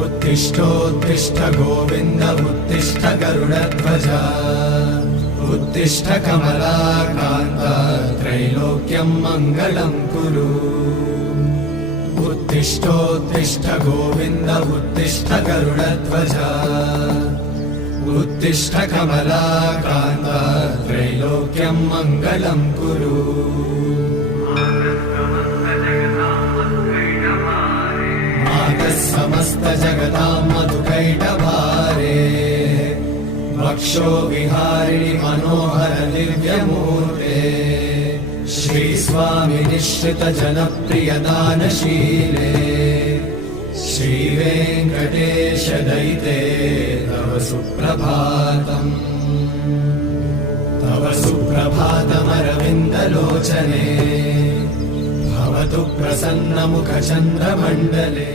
उत्तिष्ठोत्तिष्ठ गोविन्द उत्तिष्ठ गरुडध्वज उत्तिष्ठ कमलाकान्त त्रैलोक्यं मङ्गलं कुरु उत्तिष्ठोत्तिष्ठ गोविन्द उत्तिष्ठ गरुडध्वज उत्तिष्ठ कमलाकान्त त्रैलोक्यं मङ्गलं कुरु मातः समस्त जगतां मधुकैटभारे वक्षो विहारिणि मनोहर दिव्यमूर्ते श्रीस्वामि निश्रित जनप्रिय दानशीले श्रीवेङ्कटेश दयिते तव सुप्रभातम् तव सुप्रभातमरविन्दलोचने भवतु प्रसन्नमुखचन्द्रमण्डले।